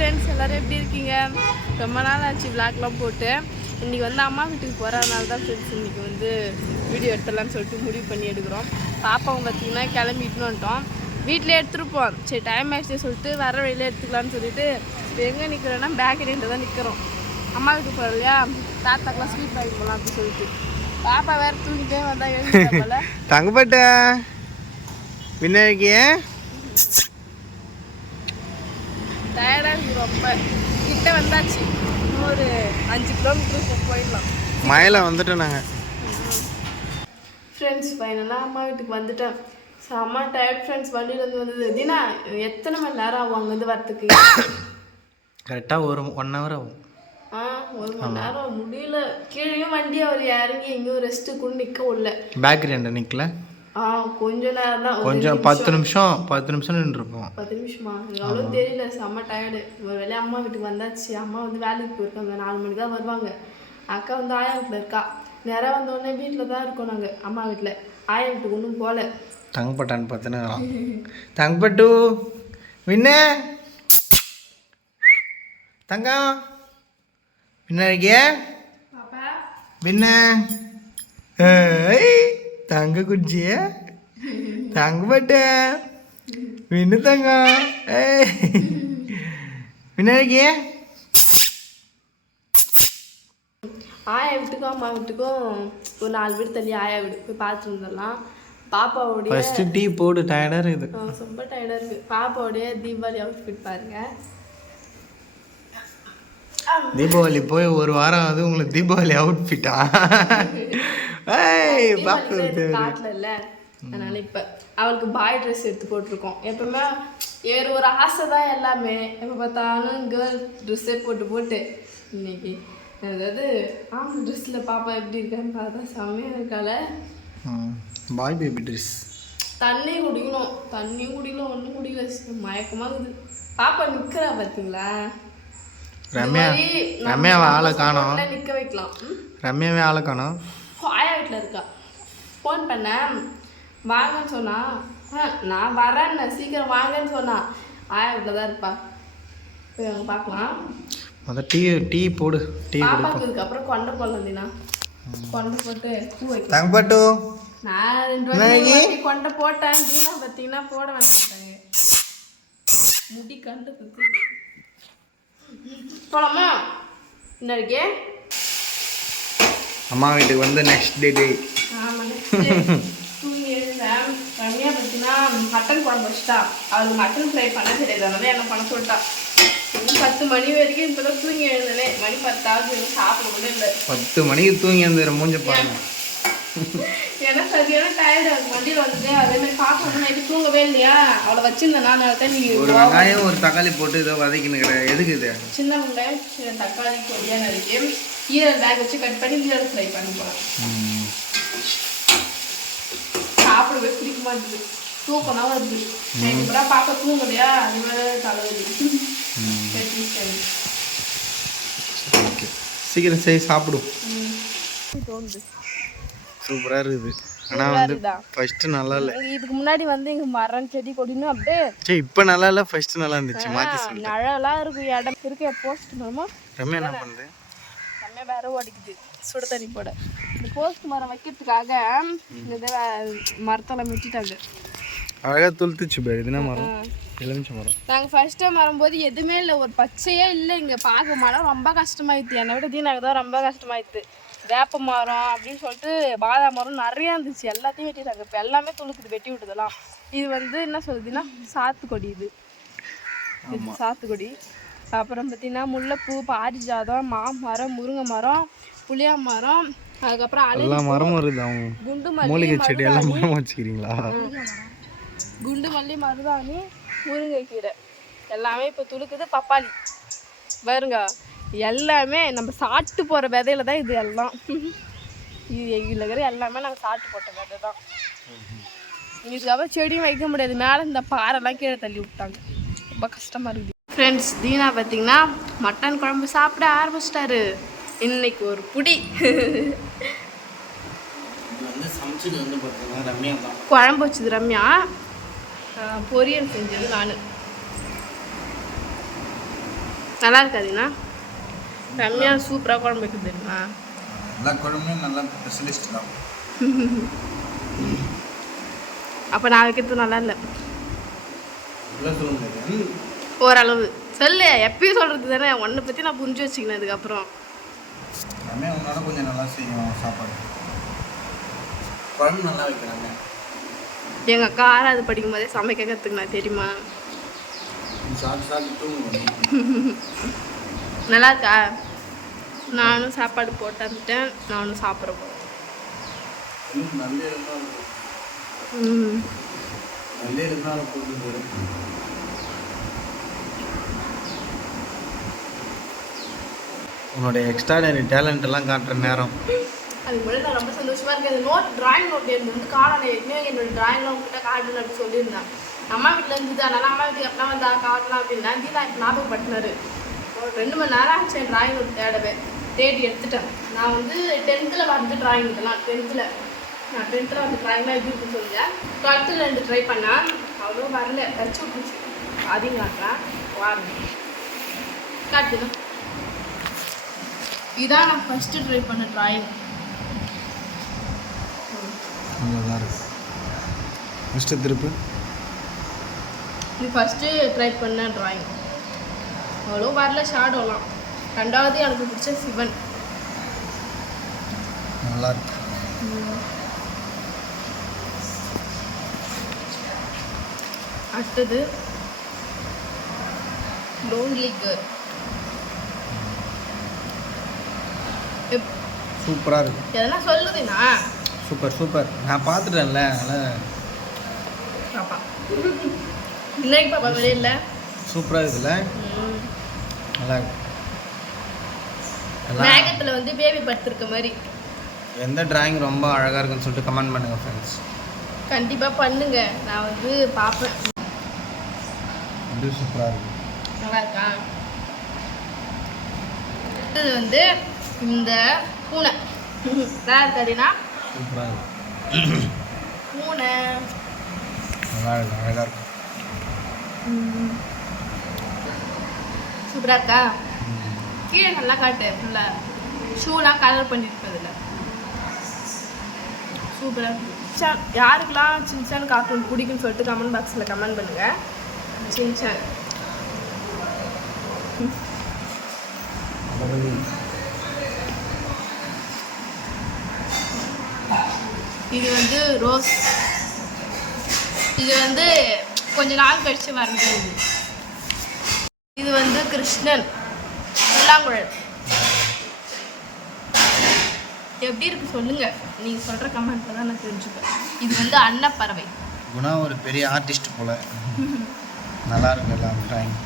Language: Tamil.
ஃப்ரெண்ட்ஸ் எல்லோரும் எப்படி இருக்கீங்க? ரொம்ப நாள் ஆச்சு விளாக்லாம் போட்டு. இன்றைக்கி வந்து அம்மா வீட்டுக்கு போகிறதுனால தான் ஃப்ரெண்ட்ஸ் இன்றைக்கி வந்து வீடியோ எடுத்துடலாம்னு சொல்லிட்டு முடிவு பண்ணி எடுக்கிறோம். பாப்பாவும் பார்த்தீங்கன்னா கிளம்பிட்டுன்னு வந்துட்டோம். வீட்டிலே எடுத்துருப்போம். சரி டைம் ஆகிடுச்சு சொல்லிட்டு வர வழியில் எடுத்துக்கலாம்னு சொல்லிட்டு இப்போ எங்கே நிற்கிறோன்னா பேக்கரின்ட்டு தான் நிற்கிறோம் அம்மா வீட்டுக்கு போகிறோம் இல்லையா? தாத்தாக்கெலாம் ஸ்வீட் வாங்கி போகலாம் அப்படின்னு சொல்லிட்டு. பாப்பா வேறு தூங்கிட்டே வந்தா எழுதி போல. தங்கப்பட்ட விநாயகிய ரொம்ப கிட்ட வந்தாச்சு. இன்னும் ஒரு அஞ்சு கிலோமீட்டர் போயிடலாம். மயில வந்துட்டோம் நாங்கள் ஃப்ரெண்ட்ஸ் ஃபைனலாக அம்மா வீட்டுக்கு வந்துட்டேன். செம்ம டயர்ட் ஃப்ரெண்ட்ஸ் வண்டியிலேருந்து வந்தது. தினா எத்தனை மணி நேரம் ஆகும் அங்கேருந்து வரத்துக்கு கரெக்டாக ஒரு ஒன் ஹவர் ஆகும். ஆ ஒரு மணி நேரம் முடியல. கீழேயும் வண்டி அவர் இறங்கி எங்கேயும் ரெஸ்ட்டு கூட நிற்க உள்ள. பேக்கரி அண்ட நிற்கல கொஞ்ச நேரம் தான் கொஞ்சம் பத்து நிமிஷம். பத்து நிமிஷம் நின்றுருப்போம். பத்து நிமிஷமா? அவ்வளோ தெரியல செம்ம டயர்டு ஒரு வேலையை அம்மா வீட்டுக்கு வந்தாச்சு அம்மா வந்து வேலைக்கு போயிருக்காங்க நாலு மணிக்கு தான் வருவாங்க. அக்கா வந்து ஆயா வீட்டில் இருக்கா. நேராக வந்த உடனே வீட்டில் தான் இருக்கோம் நாங்கள் அம்மா வீட்டில். ஆயா வீட்டுக்கு ஒன்றும் போகல தங்கப்பட்டான்னு பார்த்துன்னு தங்கப்பட்டு விண்ண. தங்கம் விநாயகிய பாப்பா. விண்ண. ஏய், தங்க குச்சிய தங்கப்பட்ட விண்ணு தங்கம் விநாயகிய ஆயா வீட்டுக்கும் அம்மா வீட்டுக்கும் ஒரு நாலு வீடு தள்ளி ஆயா வீடு போய் பார்த்துட்டு வந்துடலாம். பாப்பாவுடைய ஃபர்ஸ்ட் டீ போடு டயர்டாக இருக்குது. ரொம்ப டயர்டாக இருக்குது பாப்பாவுடைய தீபாவளி அவுட்ஃபிட் பாருங்க. தீபாவளி போய் ஒரு வாரம் ஆகுது உங்களுக்கு தீபாவளி அவுட்ஃபிட்டா ஏய் காட்டில். இல்லை அதனால இப்போ அவளுக்கு பாய் ட்ரெஸ் எடுத்து போட்டிருக்கோம். எப்பவுமே வேறு ஒரு ஆசை தான் எல்லாமே. எப்போ பார்த்தாலும் கேர்ள் ட்ரெஸ்ஸே போட்டு போட்டு. இன்னைக்கு அதாவது ஆமாம் ட்ரெஸ்ஸில் பாப்பா எப்படி இருக்கான்னு பார்த்தா செம்மையாக இருக்கால பாய் பேபி ட்ரெஸ் தண்ணி குடிக்கணும். தண்ணியும் குடிக்கல ஒன்றும் குடிக்கல. மயக்கமாக இருக்குது. பாப்பா நிற்கிறா பார்த்தீங்களா ரம்யா ரம்யாவை ஆளை காணோம். நிற்க வைக்கலாம்? ரம்யாவே ஆளை காணோம். ஆயா வீட்டில் இருக்கா. ஃபோன் பண்ணேன் வாங்கன்னு சொன்னா. ஆ, நான் வரேன்னு சீக்கிரம் வாங்கன்னு சொன்னா. ஆயா வீட்டில் தான் இருப்பா. போய் அங்கே பார்க்கலாம் முத டீ டீ போடு டீ பாப்பாக்கு இதுக்கப்புறம் கொண்டை போடலாம் தினா. கொண்டை போட்டு பூ தங்கப்பட்டு நான் ரெண்டு வாட்டி கொண்டை போட்டேன் தீனா பார்த்தீங்கன்னா போட வேண்டாம் முடி கண்டு குத்து. போலாமா? என்ன இருக்கே? அம்மா வீட்டுக்கு வந்து நெக்ஸ்ட் டே டே ரம்யா பார்த்தீங்கன்னா மட்டன் குழம்பு வச்சுட்டா. அவளுக்கு மட்டன் ஃப்ரை பண்ண தெரியாது. அதனால என்ன பண்ண சொல்லிட்டா. இன்னும் பத்து மணி வரைக்கும் இப்போ தான் தூங்கி எழுந்தனே. மணி பத்தாவது இன்னும் சாப்பிட கூட இல்லை. பத்து மணிக்கு தூங்கி அந்த மூஞ்ச பாருங்க. ஏன்னா சரியான டயர்டு அது வந்துட்டு அதே மாதிரி பார்க்கணும் நைட்டு தூங்கவே இல்லையா? அவளை வச்சிருந்தேன் நான் தான். நீ ஒரு வெங்காயம் ஒரு தக்காளி போட்டு ஏதோ வதக்கினுக்கிற எதுக்கு இது? சின்ன வெங்காயம் தக்காளி கொடியா நறுக்கி. ஈரல் பேக் வச்சு கட் பண்ணி ஈரல் ஃப்ரை பண்ண போகிறேன். சாப்பிடவே பிடிக்க மாட்டேங்குது தூக்கம் தான் வருது. நைட்டு பூரா தூங்கலையா? அது வேற தலைவலி. சீக்கிரம் சரி சாப்பிடும். சூப்பராக இருக்குது. ஆனால் வந்து ஃபஸ்ட்டு நல்லா இல்லை. இதுக்கு முன்னாடி வந்து இங்க மரம் செடி கொடின்னு அப்படியே சரி இப்போ நல்லா இல்லை ஃபஸ்ட்டு நல்லா இருந்துச்சு. மாற்றி சொல்லு நிழலாம் இருக்கும் இடம் இருக்க. போஸ்ட் மரமா ரம்யா என்ன பண்ணுது செம்மையா வேற ஓடிக்குது. சுட தண்ணி போட. இந்த போஸ்ட் மரம் வைக்கிறதுக்காக இந்த மரத்தெல்லாம் வெட்டிட்டாங்க. அழகாக துளுத்துச்சு பாரு இதுனா மரம். எலுமிச்சை மரம். நாங்கள் ஃபர்ஸ்ட் டைம் வரும்போது எதுவுமே இல்லை ஒரு பச்சையே இல்லை இங்கே. பார்க்க மரம் ரொம்ப கஷ்டமாயிடுது என்னை விட தீனாக்கு தான் ரொம்ப கஷ்டமாயிடுது வேப்ப மரம் அப்படின்னு சொல்லிட்டு பாதாம் மரம் நிறையா இருந்துச்சு. எல்லாத்தையும் வெட்டிட்டாங்க. இப்போ எல்லாமே துளுக்குது வெட்டி விட்டதெல்லாம். இது வந்து என்ன சொல்லுதுன்னா சாத்துக்கொடி இது. சாத்துக்குடி. அப்புறம் பார்த்தீங்கன்னா முல்லைப்பூ பாரிஜாதம் மாமரம் முருங்கை மரம் புளியா மரம் அதுக்கப்புறம் எல்லா மரமும் இருக்குது. அவங்க குண்டு மூலிகை செடி எல்லாம் மரம் வச்சுக்கிறீங்களா? குண்டு மல்லி மருதாணி முருங்கைக்கீரை. எல்லாமே இப்போ துளுக்குது பப்பாளி. பாருங்க எல்லாமே நம்ம சாப்பிட்டு போகிற விதையில தான் இது எல்லாம். இது இதில் இருக்கிற எல்லாமே நாங்கள் சாப்பிட்டு போட்ட விதை தான். இதுக்கப்புறம் செடியும் வைக்க முடியாது. மேலே இந்த பாறைலாம் கீழே தள்ளி விட்டாங்க. ரொம்ப கஷ்டமாக இருக்குது. ஃப்ரெண்ட்ஸ் தீனா பார்த்தீங்கன்னா மட்டன் குழம்பு சாப்பிட ஆரம்பிச்சிட்டாரு. இன்னைக்கு ஒரு புடி. குழம்பு வச்சது ரம்யா. பொரியல் செஞ்சது நான். நல்லா இருக்காதுண்ணா ரம்யா சூப்பராக குழம்பு வைக்க தெரியுமா? எல்லா குழம்புலையும் நல்லா ஸ்பெஷலிஸ்ட் தான். அப்போ நான் வைக்கிறது நல்லா இல்லை. சொல்ல முடியாது ஓரளவு. சொல்லு எப்பயும் சொல்கிறது தானே. உன்னை பற்றி நான் புரிஞ்சு வச்சுக்கினேன் அதுக்கப்புறம் எல்லாமே உன்னால கொஞ்சம் நல்லா செய்யும் சாப்பாடு. குழம்பு நல்லா வைக்கிறாங்க. எங்கள் அக்கா ஆறாவது படிக்கும் போதே சமைக்க கற்றுக்கினா தெரியுமா? சாப்பிட்டு சாப்பிட்டு தூங்குவோம் நல்லா இருக்கா? நானும் சாப்பாடு போட்டு வந்துட்டேன். நானும் சாப்பிட போகிறேன் ம் நல்ல இருந்தால் கூட்டு உன்னுடைய எக்ஸ்ட்ராடனரி டேலண்ட் எல்லாம் காட்டுற நேரம். அதுக்கு முன்னாடி நான் ரொம்ப சந்தோஷமா இருக்கேன் அந்த நோட் டிராயிங் நோட் எனக்கு வந்து காலம் ஏற்கனவே என்னோட டிராயிங்லாம் உங்ககிட்ட காட்டணும் அப்படின்னு சொல்லியிருந்தேன். அம்மா வீட்டில் இருந்தது அதனால அம்மா வீட்டுக்கு எப்பனா வந்தா காட்டலாம் அப்படின்னா தீனா எனக்கு ஞாபகப்படுத்தினாரு ஒரு ரெண்டு மணி நேரம் ஆச்சு டிராயிங் நோட் தேடவே. தேடி எடுத்துட்டேன். நான் வந்து டென்த்தில் வந்து டிராயிங் இதெல்லாம் டென்த்தில் நான் டென்த்தில் வந்து டிராயிங்லாம் எப்படி இருக்குன்னு சொல்லுங்கள் டுவெல்த்தில் ரெண்டு ட்ரை பண்ணேன். அவ்வளோ வரல. கடிச்சு விட்டுருச்சு. அதிகம் காட்டுறேன் வாருங்க காட்டுதான் இதான் நான் ஃபஸ்ட்டு ட்ரை பண்ண டிராயிங் அவ்வளோதான் இருக்கு. மிஸ்டர் திருப்பு. இது ஃபஸ்ட்டு ட்ரை பண்ண ட்ராயிங் அவ்வளோ வரல ஷாடோலாம் ரெண்டாவது எனக்கு பிடிச்ச சிவன். நல்லா இருக்கு அடுத்தது லோன்லி கேர்ள் சூப்பராக இருக்கு. எதனா சொல்லுதுண்ணா சூப்பர் சூப்பர். நான் பார்த்துட்டேன்ல அதனால். பாப்பா. இன்னைக்கு பாப்பா வெளியில சூப்பராக இருக்குல்ல? நல்லா இருக்கு. மேகத்தில் வந்து பேபி படுத்திருக்க மாதிரி. எந்த டிராயிங் ரொம்ப அழகாக இருக்குன்னு சொல்லிட்டு கமெண்ட் பண்ணுங்கள் ஃப்ரெண்ட்ஸ் கண்டிப்பாக பண்ணுங்க. நான் வந்து பார்ப்பேன் இது சூப்பராக இருக்கு. நல்லா இருக்கா? அடுத்தது வந்து இந்த பூனை. நல்லா இருக்கு. பூனை. நல்லா இருக்கு. அழகாக இருக்கு சூப்பராக இருக்கா? கீழே நல்லா காட்டு ஃபுல்லாக ஷூலாம் கலர் பண்ணியிருக்கிறதுல சூப்பராக இருக்கு. சான் யாருக்கெல்லாம் சின்சான் கார்ட்டூன் பிடிக்குன்னு சொல்லிட்டு கமெண்ட் பாக்ஸில் கமெண்ட் பண்ணுங்கள் சின்சான் இது வந்து ரோஸ். இது வந்து கொஞ்ச நாள் கழிச்சு வரைஞ்சது இது வந்து கிருஷ்ணன். புல்லாங்குழல் எப்படி இருக்கு சொல்லுங்க. நீங்க சொல்ற கமெண்ட்ல தான் நான் தெரிஞ்சுப்பேன். இது வந்து அன்னப்பறவை. குணா ஒரு பெரிய ஆர்டிஸ்ட் போல. நல்லா இருக்கு எல்லாம். டிராயிங்